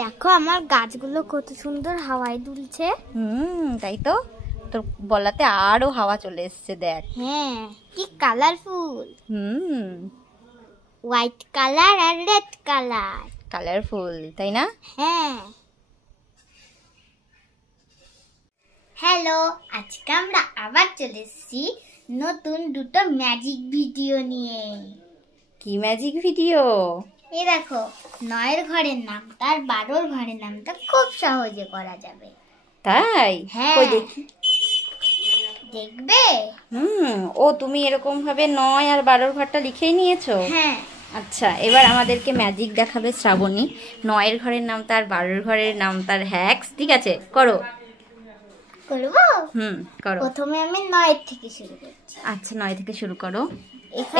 দেখো আমার গাছগুলো কত সুন্দর হাওয়ায় দুলছে। তাই তো, তোর বলাতে আরো হাওয়া চলে এসছে দেখ। হ্যাঁ, কি কালারফুল। হোয়াইট কালার আর রেড কালার। কালারফুল, তাই না? হ্যাঁ। হ্যালো, আজকে আমরা আবার চলে এসেছি নতুন দুটো ম্যাজিক ভিডিও নিয়ে। কি ম্যাজিক ভিডিও? এই দেখো, 9 ঘরের নামটা আর 12 ঘরের নামটা খুব সহজে করা যাবে। তাই? হ্যাঁ, কই দেখি। দেখবে? ও তুমি এরকম ভাবে 9 আর 12 ঘরটা লিখেই নিয়েছো? হ্যাঁ। আচ্ছা, এবার আমাদেরকে ম্যাজিক দেখাবে শ্রাবণী। 9 ঘরের নাম তার, 12 ঘরের নাম তার হ্যাক্স। ঠিক আছে, করো। করবো? করো। প্রথমে আমি 9 থেকে শুরু করছি। আচ্ছা, 9 থেকে শুরু করো।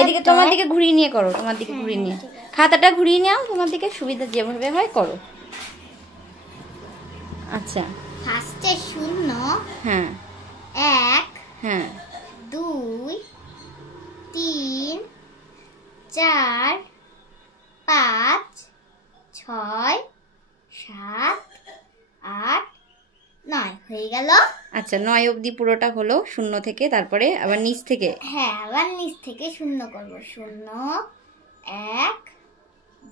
এদিকে তোমার দিকে ঘুরিয়ে নিয়ে করো, তোমার দিকে ঘুরিয়ে নিয়ে। খাতাটা ঘুরিয়ে নাও, তোমার দিকে সুবিধা যেভাবে হয় করো। আচ্ছা, ফার্স্টে 0, হ্যাঁ 1, হ্যাঁ 2, 3, 4, 5, 6, 7, 8, 9 হয়ে গেল। আচ্ছা, 9 অবধি পুরোটা হলো 0 থেকে, তারপরে আবার নিচ থেকে। হ্যাঁ, আবার নিচ থেকে 0 করব। 0, 1,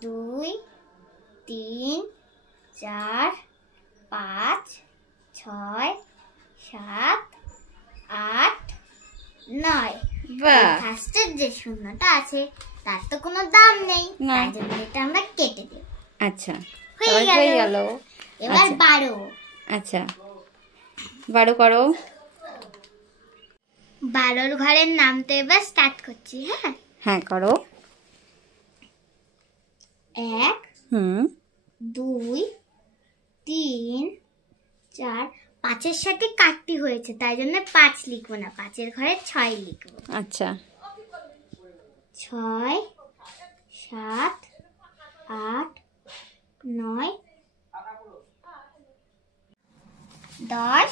2, 3, 4, 5, 6, 7, 8, 9। বাহ, ফার্স্টের যে 0টা আছে তার তো কোনো দাম নেই, না। তাই জন্য এটা আমরা কেটে দেব। আচ্ছা, হয়ে গেল। এবার 12। আচ্ছা, 12 করো। 12 ঘরের নামটা এবার স্টার্ট করছি। হ্যাঁ হ্যাঁ, করো। 1, 2, 3, 4, 5-এর সাথে কাটতি হয়েছে, তাই জন্য 5 লিখবো না, 5-এর ঘরে 6 লিখবো। আচ্ছা, 6, 7, 8, 9, 10।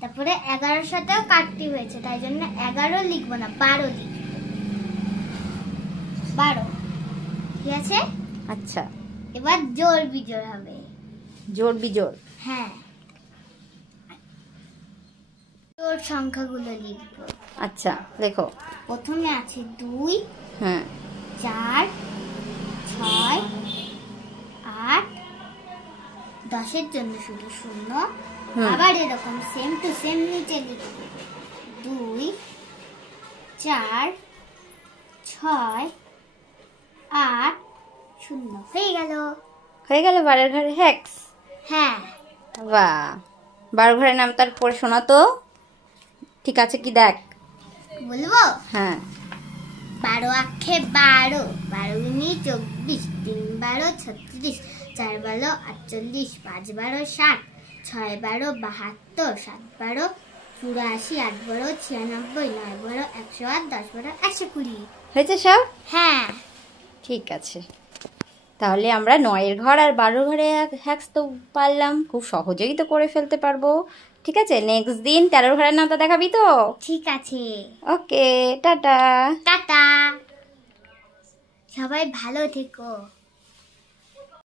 তারপরে 11-এর সাথেও কাটতি হয়েছে, তাই জন্য 11 লিখবো না, 12 লিখবো। 12, ঠিক আছে। আচ্ছা, এবার জোর বিজোড় হবে। জোর বিজোড়। হ্যাঁ, জোর সংখ্যাগুলো লিখবো। আচ্ছা, দেখো। প্রথমে আছে 2, হ্যাঁ 4, 6, 8, 10-এর জন্য শুধু 0। আবার এরকম সেম টু সেম নিচে লিখবো। 2, 4, 6, 8, 0 হয়ে গেল। হয়ে গেল 12 ঘরে হ্যাক্স। হ্যাঁ। বাহ, 12 ঘরের নাম তার পরে শোনা তো। ঠিক আছে, কি দেখ বলবো? হ্যাঁ। 12 আক্ষে 12, 12 গুণি 24, 3 12 36, 4 12 48, 5 12 60, 6 12 72, 7 12 84, 8 12 96, 9 12 108, 10 12 120 হয়েছে সব? হ্যাঁ। ঠিক আছে, তাহলে আমরা 9 ঘর আর 12 ঘরে হ্যাক্স তো পারলাম, খুব সহজেই তো করে ফেলতে পারবো। ঠিক আছে, নেক্সট দিন 13 ঘরের নামটা দেখাবি তো? ঠিক আছে। ওকে, টাটা। টাটা, সবাই ভালো থেকো।